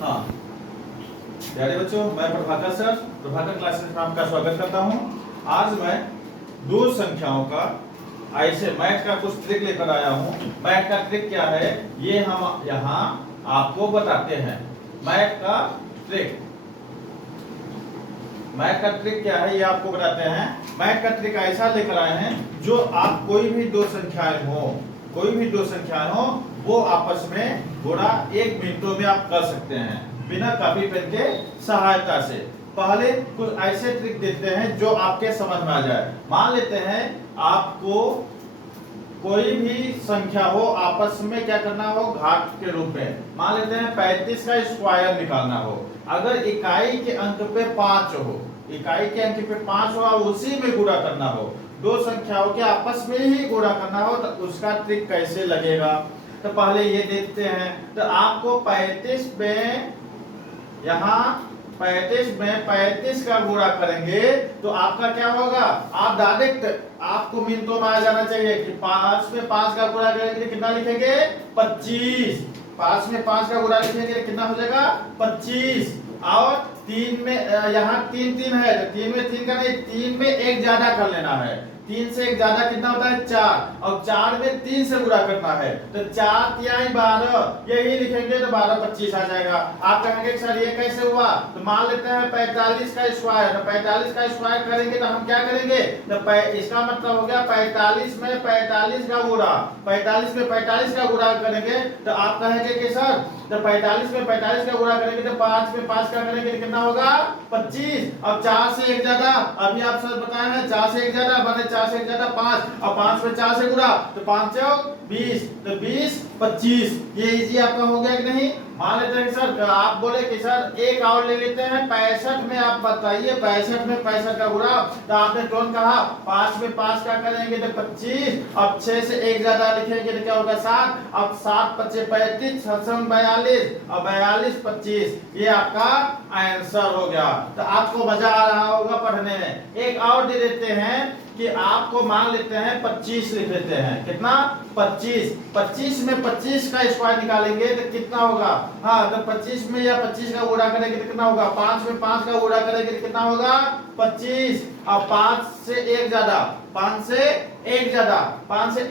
हाँ प्यारे बच्चों, मैं प्रभाकर सर प्रभाकर क्लासेस में आपका स्वागत करता हूँ। आज मैं दो संख्याओं का ऐसे मैथ का कुछ ट्रिक लेकर आया हूँ। मैथ का ट्रिक क्या है ये हम यहाँ आपको बताते हैं। मैथ का ट्रिक क्या है ये आपको बताते हैं। मैथ का ट्रिक ऐसा लेकर आए हैं जो आप कोई भी दो संख्याएं हो वो आपस में गुणा 1 मिनटों में आप कर सकते हैं बिना कॉपी पेन के सहायता से। पहले कुछ ऐसे ट्रिक देते हैं जो आपके समझ में आ जाए। मान लेते हैं आपको कोई भी संख्या हो आपस में क्या करना हो, घात के रूप में। मान लेते हैं 35 का स्क्वायर निकालना हो। अगर इकाई के अंक पे 5 हो और उसी में गुणा करना हो, दो संख्याओं के आपस में ही गुणा करना हो तो उसका ट्रिक कैसे लगेगा। तो पहले ये देखते हैं। तो आपको 35 में यहाँ 35 का गुणा करेंगे तो आपका क्या होगा, आप डायरेक्ट आपको मिनटों में आ जाना चाहिए कि 5 में 5 का गुणा करेंगे कितना लिखेंगे 25। 5 में 5 का गुणा लिखेंगे कितना हो जाएगा 25। और 3 में यहाँ 3 है तो 3 में 3 का नहीं, 3 में एक ज्यादा कर लेना है। 3 से एक ज्यादा कितना होता है 4 और 4 में 3 से गुणा करना है तो 4 तिहाई 12 यही लिखेंगे तो 12 25 आ जाएगा। आप कहेंगे सर ये कैसे हुआ, तो मान लेते हैं 45 का स्क्वायर। तो 45 का स्क्वायर करेंगे तो हम क्या करेंगे, तो इसका मतलब हो गया 45 में 45 का गुणा। 45 में 45 का गुणा करेंगे तो आप कहेंगे कि सर तो 45 में 45 का गुणा करेंगे तो 5 में 5 का करेंगे तो कितना होगा 25। अब 4 से एक ज्यादा, अभी आप सर बताए हैं 4 से एक ज्यादा बने 4 से एक ज्यादा 5 और 5 में 4 से गुणा तो 5 चौक 20 तो 20 25। ये इजी आपका हो गया कि नहीं। मान लेते हैं सर आप बोले कि सर एक और ले लेते हैं 65 में, आप बताइए 65 में 65 का गुणा। तो आपने तुरंत कहा 5 में 5 का करेंगे तो 25। अब 6 से एक ज्यादा लिखेंगे तो क्या होगा 7। अब 7 5 35 6 42 और 42 25 ये आपका आंसर हो गया। तो आपको मजा आ रहा होगा पढ़ने में। एक और दे देते हैं कि आपको मान लेते हैं 25 लिख लेते हैं। कितना 25 में 25 का स्क्वायर निकालेंगे तो कितना होगा, हाँ तो 25 में या 25 का गुणा करेंगे तो कितना होगा, 5 में 5 का गुणा करेंगे तो कितना होगा 25। अब 5 से एक ज्यादा 5 से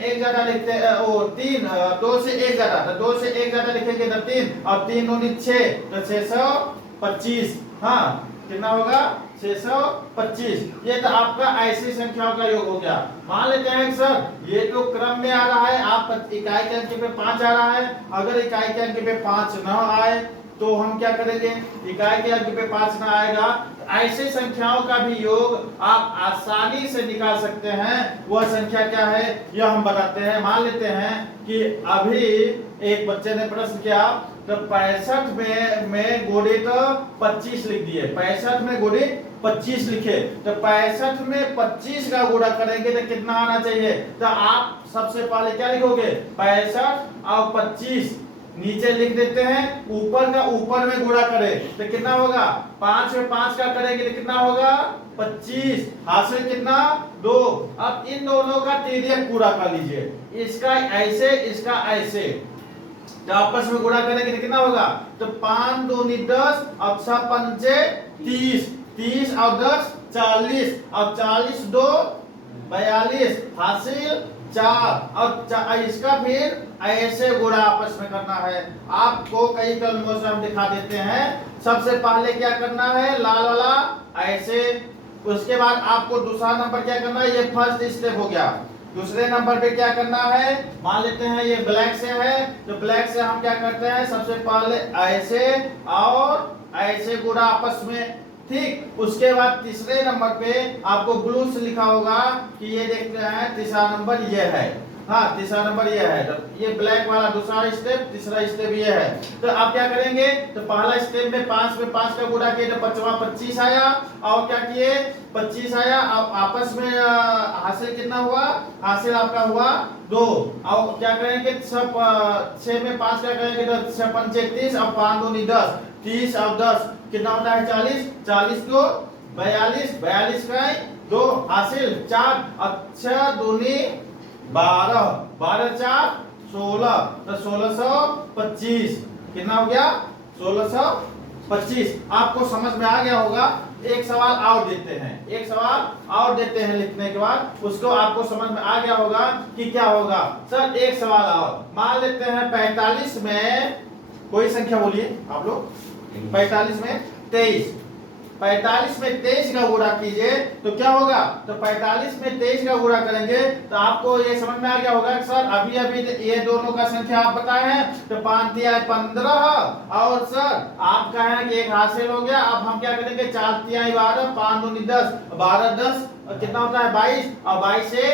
एक ज्यादा लिखते हैं वो 3 2 से एक ज्यादा तो 2 से एक ज्यादा लिखेंगे तो 3 और 3 दूनी 6 तो 625। हाँ कितना होगा 625। ये तो आपका ऐसी संख्याओं का योग हो गया। मान लेते हैं सर ये तो क्रम में आ रहा है, आप इकाई के अंक पे 5 आ रहा है। अगर इकाई के अंक पे 5 न आए तो हम क्या करेंगे, इकाई के अंक पे 5 ना आएगा तो ऐसे संख्याओं का भी योग आप आसानी से निकाल सकते हैं। वह संख्या क्या है यह हम बताते हैं। मान लेते हैं कि अभी एक बच्चे ने प्रश्न किया तो 65 में गुणित 25 लिख दिए। 65 में गुणित 25 लिखे तो 65 में 25 का गुणा करेंगे तो कितना आना चाहिए। तो आप सबसे पहले क्या लिखोगे 65 और 25 नीचे लिख देते हैं, ऊपर का ऊपर में गुणा करें तो कितना होगा 5 में 5 का करेंगे तो कितना होगा 25। हासिल कितना 2। अब इन दोनों का तिर्यक पूरा कर लीजिए, इसका ऐसे इसका ऐसे तो आपस में गुणा करेंगे तो कितना होगा, तो 5 दूनी 10 अब 6 पंचे 30 और 10 40 और 40 2 42 हासिल 4 और इसका फिर ऐसे गुणा आपस में करना है। आपको कई कलमों से हम दिखा देते हैं। सबसे पहले क्या करना है लाल वाला ऐसे, उसके बाद आपको दूसरा नंबर क्या करना है, ये फर्स्ट स्टेप हो गया। दूसरे नंबर पे क्या करना है, मान लेते हैं ये ब्लैक से है तो ब्लैक से हम क्या करते हैं सबसे पहले ऐसे और ऐसे गुणा आपस में, ठीक। उसके बाद तीसरे नंबर पे आपको ब्लू से लिखा होगा कि ये देखते हैं तीसरा नंबर ये है। हाँ तीसरा नंबर ये है तो ये ब्लैक वाला दूसरा स्टेप, तीसरा स्टेप ये है। तो आप क्या करेंगे, तो पहला स्टेप में 5 में 5 का गुणा किए तो 5वां 25 आया और क्या किए 25 आया। अब आपस में हासिल कितना हुआ, हासिल आपका हुआ 2। और क्या करेंगे 6 में 5 का करेंगे तो 6 पंचे 30 और 5 दूनी 10 30 और 10 कितना होता है 40 40 को 42 42 का 2 हासिल 4 और 6 दूनी 12 12 4 16 तो 1625 कितना हो गया 1625। आपको समझ में आ गया होगा। एक सवाल और देते हैं, एक सवाल और देते हैं लिखने के बाद, उसको आपको समझ में आ गया होगा कि क्या होगा। सर एक सवाल और मान लेते हैं 45 में कोई संख्या बोलिए आप लोग। 45 में 23, 45 में 23 का गुणा कीजिए तो क्या होगा। तो 45 में 23 का गुणा करेंगे तो आपको ये समझ में आ गया होगा कि सर अभी अभी ये दोनों का संख्या आप बताए हैं तो 5 तिया 15 और सर आप कहे हैं कि एक हासिल हो गया। अब हम क्या करेंगे 4 तिया 12, 5 दूनी 10, 12 10 कितना होता है 22 और 22 से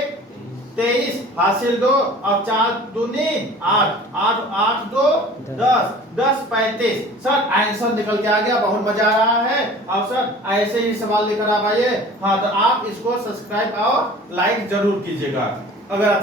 23 हासिल 2 और 4 दूनी 8, 8 8 2 10, 10 35। सर आंसर निकल के आ गया। बहुत मजा आ रहा है। और सर ऐसे ही सवाल लेकर आप आइए। हाँ तो आप इसको सब्सक्राइब और लाइक जरूर कीजिएगा अगर